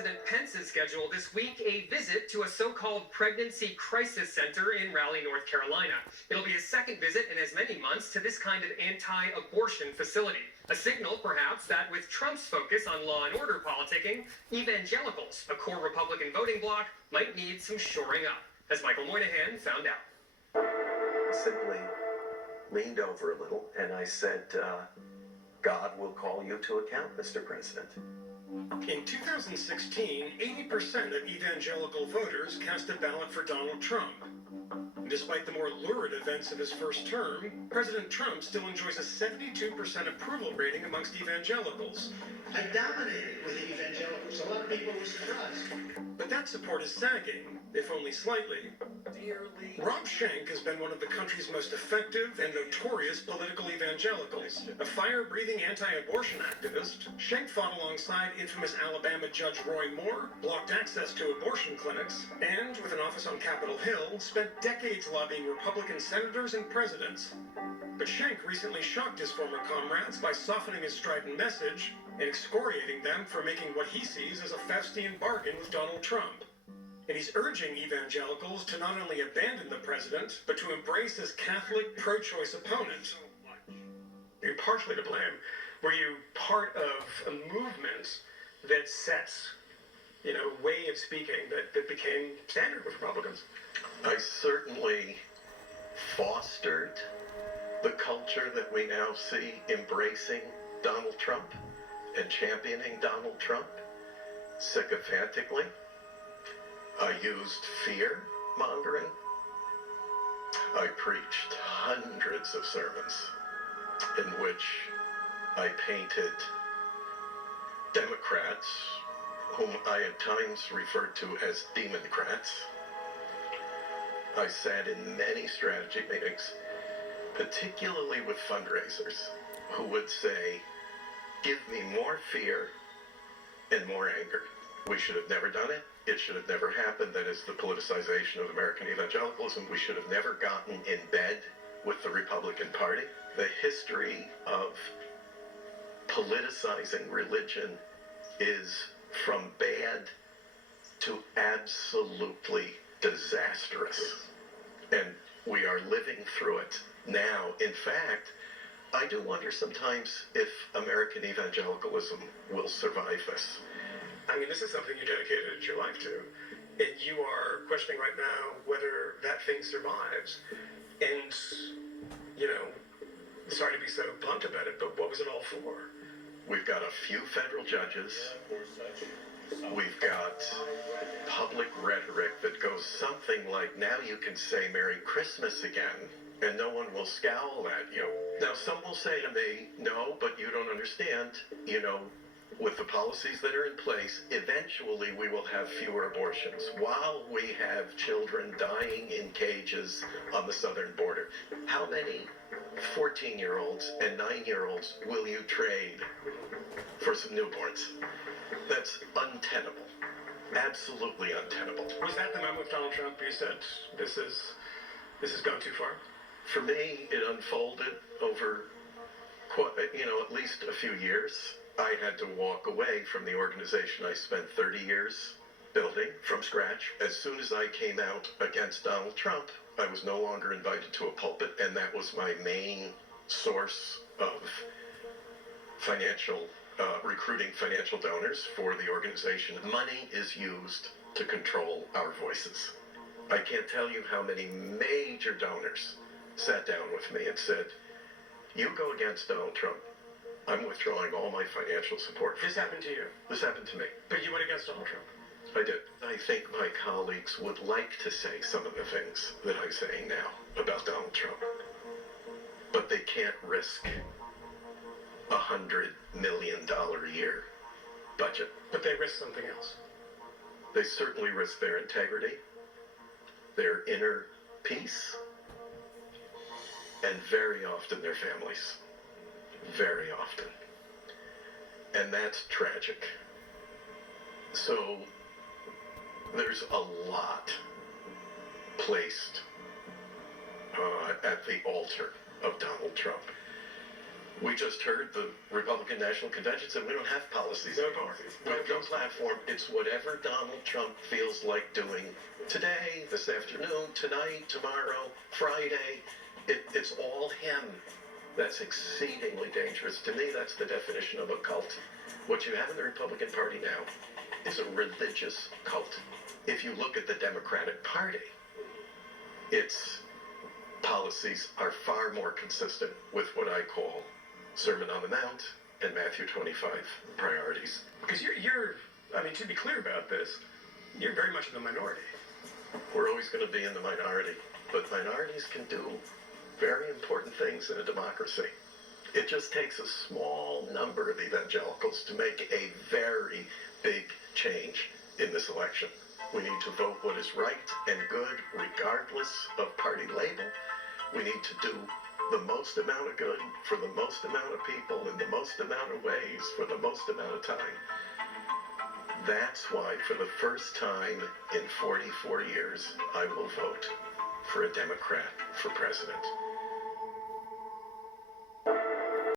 President Pence has scheduled this week a visit to a so-called pregnancy crisis center in Raleigh, North Carolina. It'll be his second visit in as many months to this kind of anti-abortion facility. A signal, perhaps, that with Trump's focus on law and order politicking, evangelicals, a core Republican voting bloc, might need some shoring up, as Michael Moynihan found out. I simply leaned over a little and I said, God will call you to account, Mr. President. In 2016, 80% of evangelical voters cast a ballot for Donald Trump. Despite the more lurid events of his first term, President Trump still enjoys a 72% approval rating amongst evangelicals. I dominated with the evangelicals. A lot of people were surprised. But that support is sagging, if only slightly. Rob Schenck has been one of the country's most effective and notorious political evangelicals. A fire-breathing anti-abortion activist, Schenck fought alongside infamous Alabama Judge Roy Moore, blocked access to abortion clinics, and, with an office on Capitol Hill, spent decades lobbying Republican senators and presidents. But Schenck recently shocked his former comrades by softening his strident message and excoriating them for making what he sees as a Faustian bargain with Donald Trump. And he's urging evangelicals to not only abandon the president, but to embrace his Catholic pro-choice opponent. You're partially to blame. Were you part of a movement that sets, way of speaking that became standard with Republicans? I certainly fostered the culture that we now see embracing Donald Trump and championing Donald Trump sycophantically. I used fear-mongering. I preached hundreds of sermons in which I painted Democrats, whom I at times referred to as Democrats. I sat in many strategy meetings, particularly with fundraisers, who would say, give me more fear and more anger. We should have never done it. It should have never happened. That is the politicization of American evangelicalism. We should have never gotten in bed with the Republican Party. The history of politicizing religion is from bad to absolutely disastrous. And we are living through it now. In fact, I do wonder sometimes if American evangelicalism will survive this. I mean, this is something you dedicated your life to, and you are questioning right now whether that thing survives. And, sorry to be so blunt about it, but what was it all for? We've got a few federal judges. We've got public rhetoric that goes something like, now you can say Merry Christmas again, and no one will scowl at you. Now, some will say to me, no, but you don't understand, with the policies that are in place, eventually we will have fewer abortions while we have children dying in cages on the southern border. How many 14-year-olds and 9-year-olds will you trade for some newborns? That's untenable. Absolutely untenable. Was that the moment with Donald Trump you said, this has gone too far? For me, it unfolded over, at least a few years. I had to walk away from the organization I spent 30 years building from scratch. As soon as I came out against Donald Trump, I was no longer invited to a pulpit, and that was my main source of recruiting financial donors for the organization. Money is used to control our voices. I can't tell you how many major donors sat down with me and said, you go against Donald Trump, I'm withdrawing all my financial support. This happened to you? This happened to me. But you went against Donald Trump? I did. I think my colleagues would like to say some of the things that I'm saying now about Donald Trump. But they can't risk $100 million a year budget. But they risk something else. They certainly risk their integrity, their inner peace, and very often their families. Very often. And that's tragic. So there's a lot placed at the altar of Donald Trump. We just heard the Republican National Convention said we don't have policies No anymore. policies. We have no platform. It's whatever Donald Trump feels like doing today, this afternoon, tonight, tomorrow, Friday. It's all him. That's exceedingly dangerous. To me, that's the definition of a cult. What you have in the Republican Party now is a religious cult. If you look at the Democratic Party, its policies are far more consistent with what I call Sermon on the Mount and Matthew 25 priorities. Because I mean, to be clear about this, you're very much in the minority. We're always going to be in the minority, but minorities can do very important things in a democracy. It just takes a small number of evangelicals to make a very big change in this election. We need to vote what is right and good, regardless of party label. We need to do the most amount of good for the most amount of people in the most amount of ways for the most amount of time. That's why, for the first time in 44 years, I will vote for a Democrat for president.